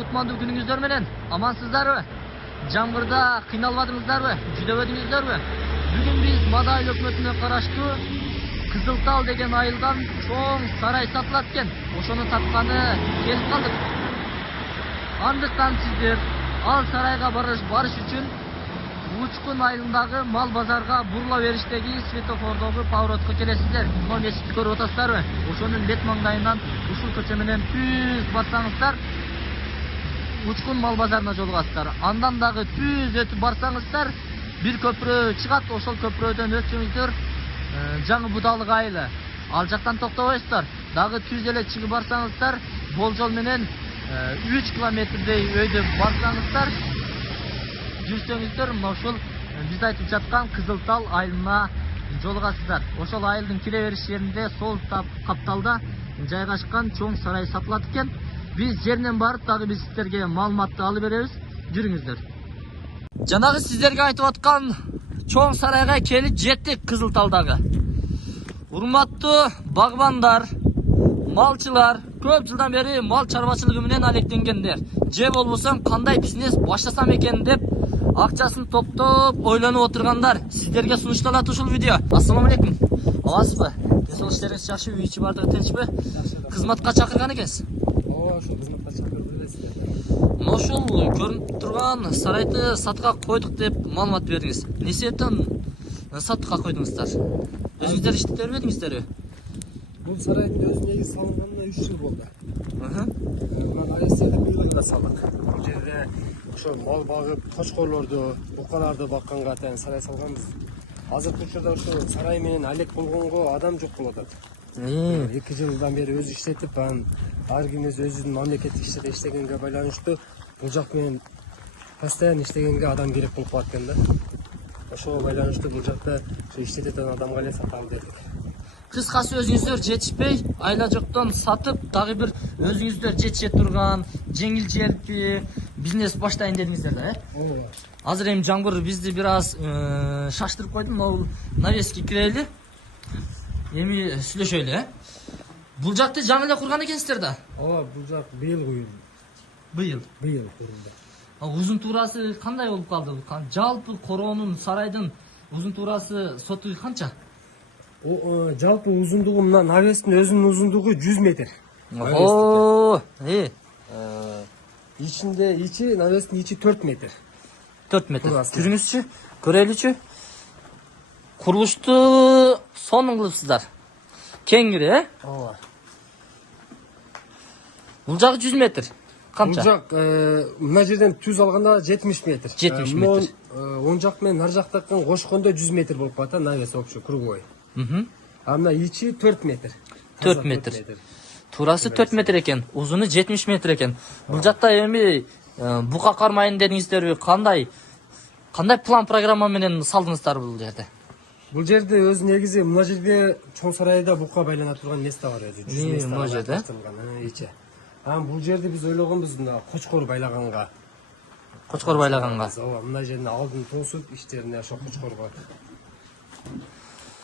кутмандуу күнүңүздөр менен амансыздарбы? Жамгырда кыйналбадыңыздарбы? Жүдөбөдүңүздөрбү? Бүгүн биз Мадай өкмөтүнө караштуу Кызыл Тал деген айылдан чоң сарай сатылат экен. Ошону сатканы келип калдык. Андыктан сиздер ал сарайга барыш үчүн Учкун айылындагы мал базарга бурула бериштеги светофордогу поворотко келесиздер. Мына мечитти көрүп атасыздарбы? Ошонун бет маңдайынан ушул көчө менен түз барсаңыздар, Учкун мал базарына жолугасыздар. Андан дагы түз өтүп барсаңыздар, бир көпүрө чыгат. Ошол көпүрөдөн өтсөңүздөр жаңы Будалык айылы. Ал жактан токтобойсуздар. Дагы түз эле чыгып барсаңыздар, болжол менен 3 километрдей өйдө барсаңыздар, жүрсөңүздөр, ошол биз айтып жаткан Кызыл Тал айылына жолугасыздар. Ошол айылдын кире бериш жеринде сол капталда жайгашкан чоң сарай сатылат экен. Биз жеринен барып дагы биз сиздерге маалыматты алып беребиз. Жүрүңүздөр. Жанагы сиздерге айтып аткан чоң сарайга келип жеттик Кызыл Талдагы. Урматтуу багбандар, малчылар, көп жылдан бери мал чарбачылыгы менен алектенгендер, же болбосо кандай бизнес баштасам экен деп акчасын топтоп ойлонуп отургандар, сиздерге сунушталат ушул видео. Ассаламу алейкум. Аласызбы? Десол иштериңиз жакшы, үй ичи бардыгы тынчпы? Кызматка чакырган экенсиз. Ооба, ошо кызматка чакырып элесиздер. Ошол көрүнүп турган сарайды сатка койдук деп маалымат бердиңиз. Не себептен сатка койдуңуздар? Өзүңүздөр иштеп бербедиңиздерби? Бул сарайдын өзү негизи салынганына 3 жыл болду. Айсада быйыл салдык. Бул жерде ошо мал багып, кочкорлорду, букаларды бакканга атайын сарай салганбыз. Азыркы учурда ошо сарай менен алек болгонго адам жок болуп атат. 2 жылдан бери өзү иштетип, ар кимиз өзүнүн мамлекеттик иштерде иштегенге байланыштуу бул жак менен постоянно иштегенге адам керек болуп калат экен да. Ошого байланыштуу бул жакта ошо иштетет адамга эле саталы дедик. Кыскасы өзүңүздөр жетишпей, айла жоктон сатып, дагы бир өзүңүздөр жетише турган, жеңил желпи бизнес баштайын дедиңиздер да, Ооба. Азыр эми жаңбыр бизди бир аз шаштырып койду. Могул навеске кирели. Эми сүйлөшөлү, Бул жакты жаңы эле курган экенсиздер да? Ооба, бул жак быйыл куюлду. Быйыл Курулду. Узун туурасы кандай болуп калды? Жалпы короонун, сарайдын узун туурасы соту канча? Жалпы узундугу мына навестин өзүнүн узундугу 100 метр. Ичинде навестин ичи 4 метр. 4 метр. Жүрүңүзчү, көрөлүчү. Курулушту сонун кылыпсыздар. Кеңири, Ооба. Бул жагы 100 метр. Канча? Бул жак мына жерден түз алганда 70 метр. 70 метр. Оң жак менен нар жактакын кошкондо 100 метр болуп калат, навес общий круговой. А мына ичи 4 метр. 4 метр. Туурасы 4 метр экен, узуну 70 метр экен. Бул жакта эми бука кармайын дедиңиздерби? Кандай план программа менен салдыңыздар бул жерде? Бул жерде өз негизи мына жерде чоң сарайда бука байлана турган место бар өзү. 100 место мына жерде? ичи. Бул жерде биз ойлогонбуз мына кочкор байлаганга. Кочкор байлаганга. Ооба, мына жерин алдын тосуп иштерине ошо кочкорго.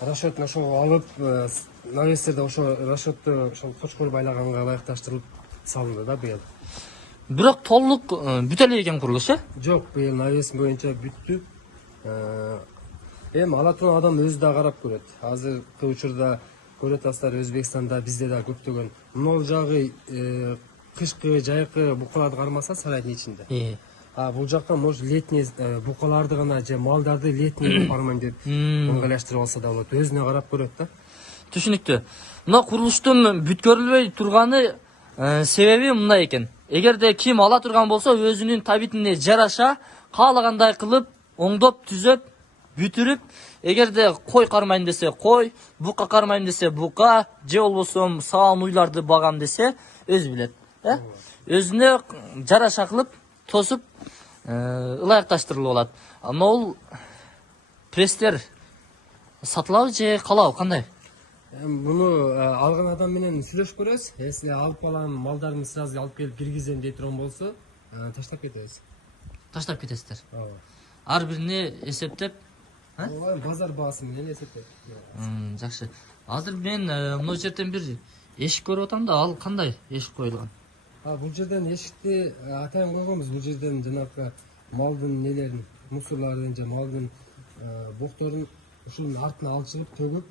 Расчетун ошого алып, навестерде ошо расчетту ошо кочкор байлаганга ылайыкташтырылып салынды да быйыл. Бирок толук бүтө эле экен курулуш, Жок, быйыл навес боюнча бүттү. Эми ала турган адам өзү да карап көрөт. Азыркы учурда көрүп атасыздар, Өзбекстанда бизде да көптөгөн могул жагы кышкы, жайкы букаларды кармаса сарайдын ичинде. Бул жакка может летний букаларды гана же малдарды летний кармайм деп ыңгайлаштырып алса да болот. Өзүнө карап көрөт да. Түшүнүктүү. Мына курулуштун бүткөрүлбөй турганы себеби мындай экен. Эгерде ким ала турган болсо, өзүнүн табитине жараша каалагандай кылып, оңдоп, түзөп, бүтүрүп, эгерде кой кармайм десе кой, бука кармайм десе бука, же болбосо саан уйларды багам десе өзү билет, өзүнө жараша кылып, тосуп, ылайыкташтырылып алат. Могул пресстер сатылабы же калабы, кандай? Буну алган адам менен сүйлөшүп көрөбүз. Если алып калам, малдарын сразу алып келип киргизем дей турган болсо, таштап кетебиз. Таштап кетесиздер. Ооба. Ар бирине эсептеп, базар баасы менен эсептеп. Жакшы. Азыр мен мына жерден бир эшик көрүп атам да, ал кандай эшик коюлган? Бул жерден эшикти атайын койгонбуз. Бул жерден жанакы малдын нелерин, мусорларын же малдын бокторун ушунун артына алчылып төгүп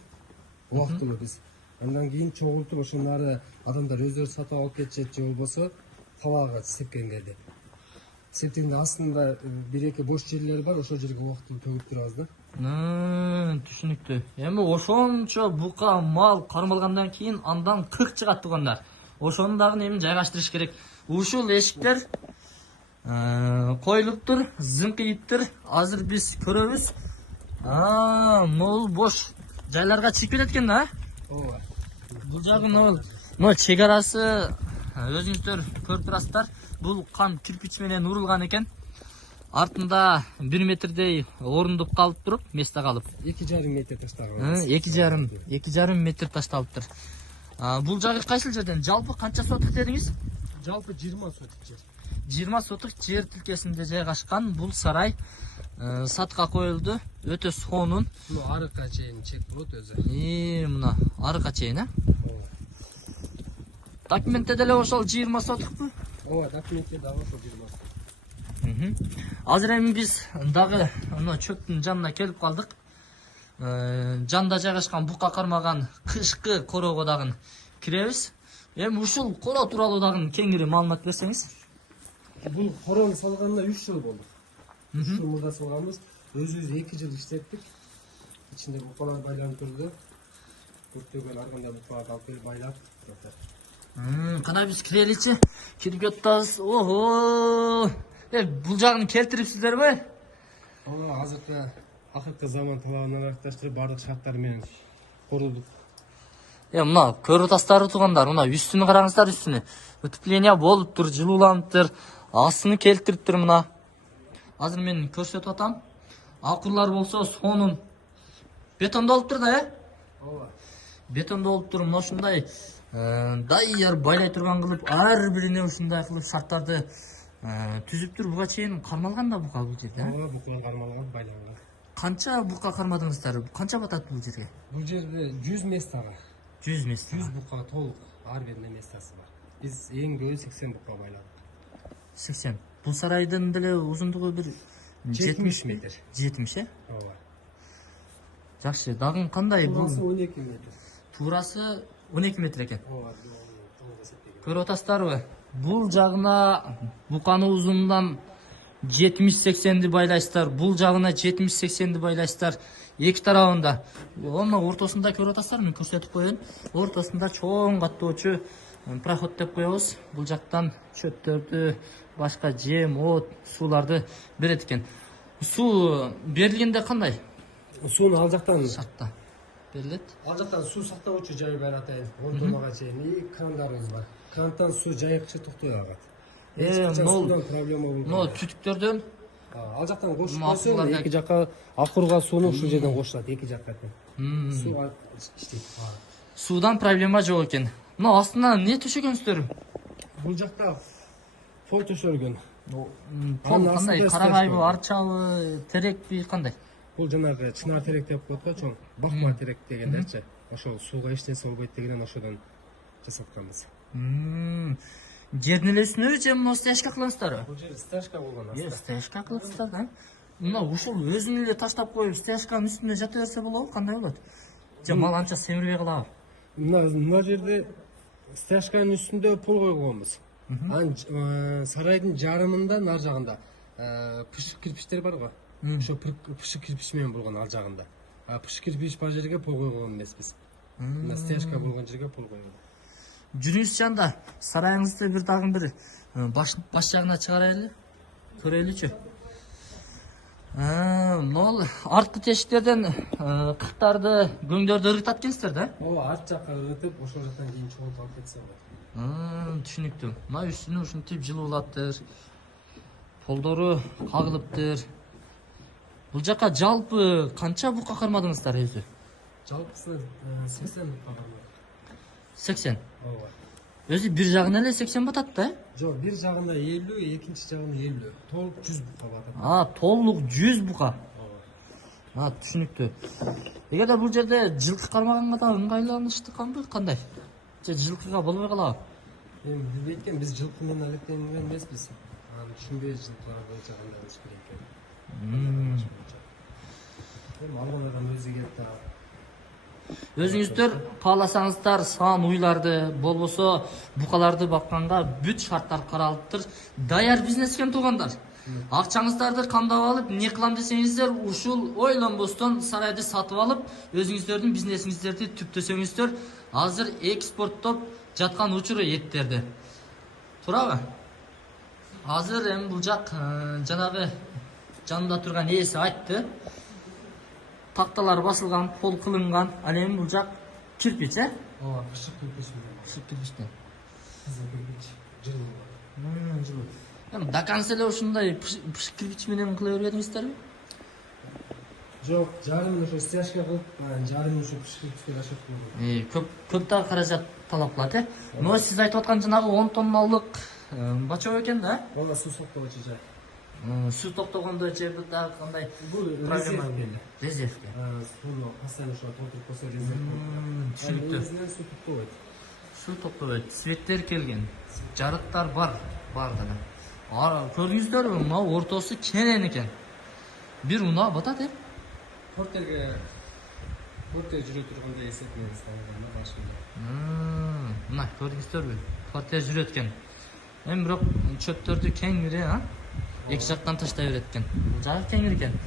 убактылуу биз. Андан кийин чогултуп ошонун ары адамдар өздөрү сатып алып кетишет же болбосо талаага сепкенге деп. Септигиндин астында бир-эки бош жерлери бар, ошол жерге убактылуу төгүп турабыз да. Түшүнүктүү. Эми ошончо бука мал кармалгандан кийин андан кык чыгат тугандар. Ошону дагы эми жайгаштырыш керек. Ушул эшиктер коюлуптур, зыңкыйыптыр. Азыр биз көрөбүз. Могул бош жайларга чыгып кетет экен да. Ооба. Бул жагы могул чек арасы өзүңүздөр көрүп турасыздар. Бул кам кирпич менен урулган экен. Артында 1 метрдей орундуп калып туруп, месте калып. 2,5 метр таштаган. 2,5 метр ташталыптыр. Бул жагы кайсыл жерден? Жалпы канча сотук дедиңиз? Жалпы 20 сотук жер. 20 сотук жер тилкесинде жайгашкан бул сарай сатка коюлду. Өтө сонун. Мына арыкка чейин чек болот өзү. Мына арыкка чейин, Документте деле ошол 20 сотукпу? Ооба, документте дагы ошол 20 сотук. Азыр эми биз дагы мына чөптүн жанына келип калдык. Жанда жайгашкан бука кармаган кышкы короого дагы киребиз. Эми ушул короо тууралуу дагы кеңири маалымат берсеңиз. Бул короону салганына 3 жыл болду. 3 жыл мурда салганбыз. Өзүбүз 2 жыл иштеттик. Ичинде букалар байланып турду. Көптөгөн ар кандай букаларды алып келип байлап жатат. Кана биз киреличи? Кирип жатабыз. Бул жагын келтирипсиздерби? Акыркы заман талабына ырасташтырып бардык шарттар менен корудук. Мына көрүү тастары тугандар, мына үстүнү караңыздар, үстүнү. Утепление болуптур, жылууланыптыр. Астыны келтириптир мына. Азыр мен көрсөтүп атам. Акурлар болсо сонун бетондолуптур да, Ооба. Бетондолуптур, мына ушундай дайыр байлай турган кылып, ар бирине ушундай кылып шарттарды түзүптүр. Буга чейин кармалган да бука бул жерде. Ооба, букалар кармалган, байланган. Канча бука кармадыңыздар? Канча батат бул жерге? Бул жерде 100 местага. 100 месте. 100 бука толук ар бирине местасы бар. Биз эң көбү 80 бука байладык. 80. Бул сарайдын деле узундугу бир 70 метр. 70, Ооба. Жакшы. Дагы кандай бул? Туурасы 12 метр. Туурасы 12 метр экен. Ооба. Көрүп атасыздарбы? Бул жагына буканы узунундан 70-80ди байлайсыздар. Бул жагына 70-80ди байлайсыздар. Эки тарабында. Онун ортосунда көрүп атасыздар, мен көрсөтүп коеюн. Ортосунда чоң каттоочу проход деп коебуз. Бул жактан чөптөрдү, башка жем, от, сууларды берет экен. Суу берилгенде кандай? Сууну ал жактан Шартта берилет. Ал жактан суу сактоочу жай бар атайын. Ортомага чейин крандарыбыз бар. Крандан суу жайыкча токтой агат. Суудан проблема болбойт. Но түтүктөрдөн Ал жактан кошуп койсо, эки жакка акурга сууну ушул жерден кошулат, эки жакка. Суу иштейт. Суудан проблема жок экен. Мына астына не төшөгөнсүздөр? Бул жакта пол төшөлгөн. Пол кандай? Карагайбы, арчабы, терекпи, кандай? Бул жанагы чынар терек деп коет го, чоң. Бакма терек дегендерчи. Ошол сууга эч нерсе болбойт дегенден ошодон жасатканбыз. Жердин эле үстүнө же мына стяжка кыласыздарбы? Бул жер стяжка болгон аста. Стяжка кыласыздар да? Мына ушул өзүн эле таштап коюп стяжканын үстүнө жата берсе болобу? Кандай болот? Же мал анча семирбей калабы? Мына жерде стяжканын үстүндө пол койгонбуз. Сарайдын жарымында нар жагында пышык кирпичтер бар го. Ошо пышык кирпич менен болгон ал жагында. Пышык кирпич бар жерге пол койгон эмеспиз. Мына стяжка болгон жерге пол койгон. Жүрүңүз жанда сарайыңызды бир дагы бир баш жагына чыгарайлы. Көрөйлүчү. Мол арткы тешиктерден кыктарды, гөңдөрдү ыргытат экенсиздер да? Ооба, арт жакка ыргытып, ошол жактан кийин чогултуп алып кетсе болот. Түшүнүктүү. Мына үстүнү ушинтип жылуулаттыр. Полдору кагылыптыр. Бул жака жалпы канча бука кармадыңыздар өзү? Жалпысы 80 бука кармадык. 80. Ооба. Өзү бир жагына эле 80 батат да? Жок, бир жагында 50, экинчи жагында 50. Толук 100 бука батат. Толук 100 бука. Ооба. Түшүнүктүү. Эгерде бул жерде жылкы кармаганга да ыңгайланыштыканбы, кандай? Же жылкыга болбой калабы? Эми билбейт биз жылкы менен алектенген эмеспиз. Аны түшүнбөйбүз жылкылар боюнча кандай болуш керек экенин. Эми алган адам өзү келип Өзүңүздөр кааласаңыздар сан уйларды, болбосо букаларды бакканга бүт шарттар каралыптыр. Даяр бизнес экен туугандар. Акчаңыздарды камдап алып, не кылам десеңиздер, ушул ойлонбостон сарайды сатып алып, өзүңүздөрдүн бизнесиңиздерди түптөсөңүздөр. Азыр экспорттоп жаткан учуру эттерди. Туурабы? Азыр эми бул жак жанагы жанында турган ээси айтты. Такталар басылган, пол кылынган, ал эми бул жак кирпич, Ооба, кышык кирпич менен. Кышык кирпичтен. Кызыл кирпич, жылуу. Жылуу. Эми дакансы эле ушундай пышык кирпич менен кыла бербедиңиздерби? Жок, жарымын ошо стяжка кылып, жарымын ошо кышык кирпичке ташып коюдум. Көп да каражат талап кылат, Но сиз айтып аткан жанагы 10 тонналык бачок экен да? Ооба, суу соктогучу жай. Суу токтогондо жерде дагы кандай Бул проблема резервке. Резервке. Сууну постоянно ошо толтуруп койсо резерв. Түшүнүктүү. Өзүнөн суу тукпойт. Суу токтобойт, светтер келген, жарыктар бар дагы. Көрдүңүздөрбү, мына ортосу кенен экен. Бир унаа батат, Портерге портер жүрө тургандай эсеп менен салган да башында. Мына көрдүңүздөрбү? Портер жүрөт экен. Эми бирок чөптөрдү кеңири, эки жактан таштай берет экен. Бул жагы кеңири экен.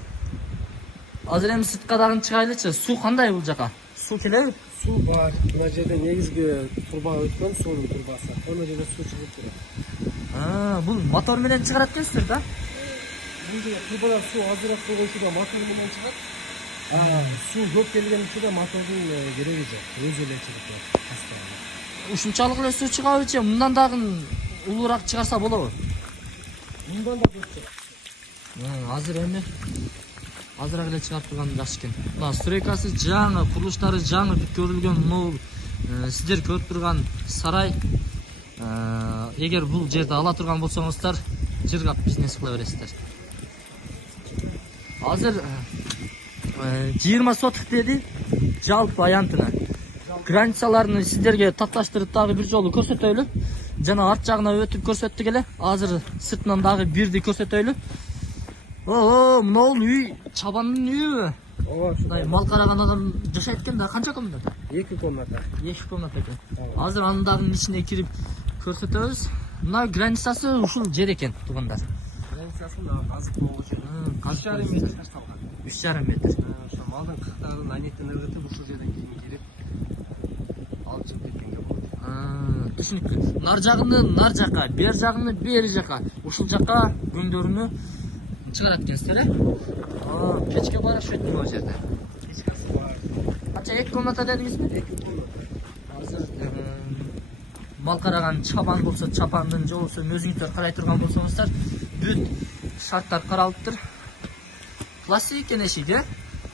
Азыр эми сыртка дагы чыгайлычы. Суу кандай бул жака? Суу келеби? Суу бар. Мына жерде негизги турба өткөн, суунун турбасы. Ошол жерде суу чыгып турат. Бул мотор менен чыгарат экенсиздер да? Бул жерде турбада суу азыраак болгон учурда мотор менен чыгат. Суу көп келген учурда мотордун кереги жок. Өзү эле чыгып турат. Ушунчалык эле суу чыгабычы? Мындан дагы улуураак чыгарса болобу? Мындан да көп чыгат. Азыр эми азыраак эле чыгарып турган жакшы экен. Мына стройкасы жаңы, курулуштары жаңы бүткөрүлгөн. Мына сиздер көрүп турган сарай. Эгер бул жерди ала турган болсоңуздар, жыргап бизнес кыла бересиздер. Азыр 20 соток деди, жалпы аянтына. Границаларны сиздерге тапташтырып дагы бир жолу көрсөтөйлү. Жана арт жагына өтүп көрсөттүк эле. Азыр сыртынан дагы бирди көрсөтөйлү. Мына бул үй чабандын үйүбү? Ооба, ушундай. Мал караган адам жашайт экен да, канча комната? 2 комната. 2 комната экен. Азыр анын дагы ичине кирип көрсөтөбүз. Мына границасы ушул жер экен, туугандар. Границасы азык болгон жер. 3,5 метр ташталган. 3,5 метр. Ошо малдын кыктарын анеттен ыргытып ушул жерден кирип алып чыгып кеткенге болот. Түшүнүктүү. Нар жагыны нар жака, бер жагыны бери жака. Ушул жака көңдөрүнү чыгарат экенсиздер, Печке бар окшойт могу жерде. Печкасы бар. Канча 2 комната дедиңизби? 2 комната. Азыр мал караган чабан болсо, чапандын же болбосо өзүңүздөр карай турган болсоңуздар, бүт шарттар каралыптыр. Пластик экен эшиги,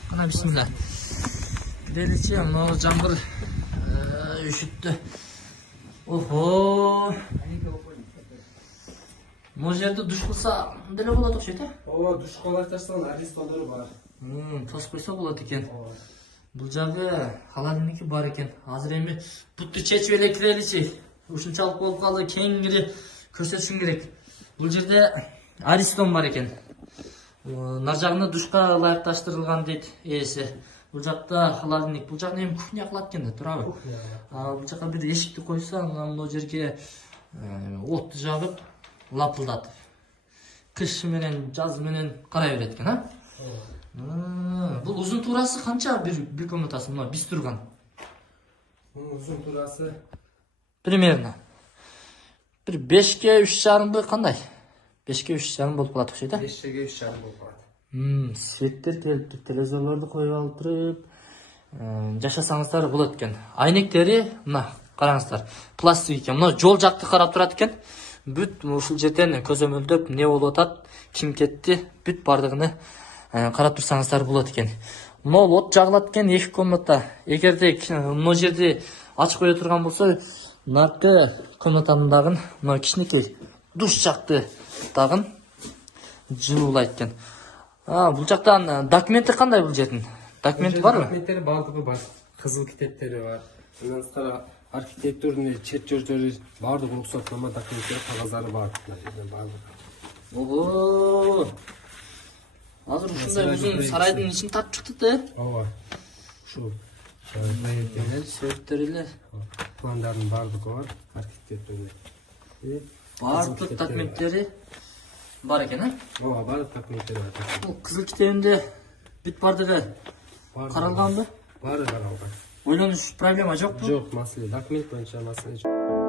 Кана бисмилла. Киреличи, мына жамгыр үшүттү. Могу жерде душ кылса деле болот окшойт, Ооба, душ калар таштаган аристондору бар. Тосуп койсо болот экен. Бул жагы халалдыкы бар экен. Азыр эми бутту чечип эле киреличи. Ушунчалык болуп калды, кеңири көрсөтүшүм керек. Бул жерде аристон бар экен. Нар жагына душка ылайыкташтырылган дейт ээси. Бул жакта халалдык. Бул жакны эми кухня кылат экен да, туурабы? Бул жака бир эшикти койсо, мына жерге отту жагып, лапылдатып. Кыш менен, жаз менен карай берет экен, Бул узун туурасы канча бир комнатасы мына биз турган? Узун туурасы Примерно. Бир 5ке 3,5 кандай? 5ке 3,5 болуп калат окшойт, 5ге 3,5 болуп калат. Светтер келиптир, телевизорлорду коюп алып жашасаңыздар болот экен. Айнектери мына караңыздар. Пластик экен. Мына жол жакты карап турат экен. Бүт ушул жерден көзөмөлдөп не болуп атат, ким кетти, бүт бардыгыны карап турсаңыздар болот экен. Мына от жагылат экен 2 комната. Эгерде мына жерди ачып кое турган болсо, наркы комнатанын дагы мына кичинекей душ жакты дагы жылуулайт экен. Бул жактан документи кандай бул жердин? Документи барбы? Документтери бардыгы бар. Кызыл китептери бар. Андан тышкары архитектурный чертеждери баардык уруксатнама документтери кагаздары бар. Ого. Азыр ушундай узун сарайдын ичин тартып чыкты да. Ооба. Ушу Сөйттөр эле. пландардын баардыгы бар, архитектурный. Баардык документтери бар экен, а? Ооба, баардык документтери бар. Бул кызыл китебинде бүт бардыгы каралганбы? Баары каралган. Ойлонуш проблема жокпу? Жок, маселе документ боюнча маселе жок.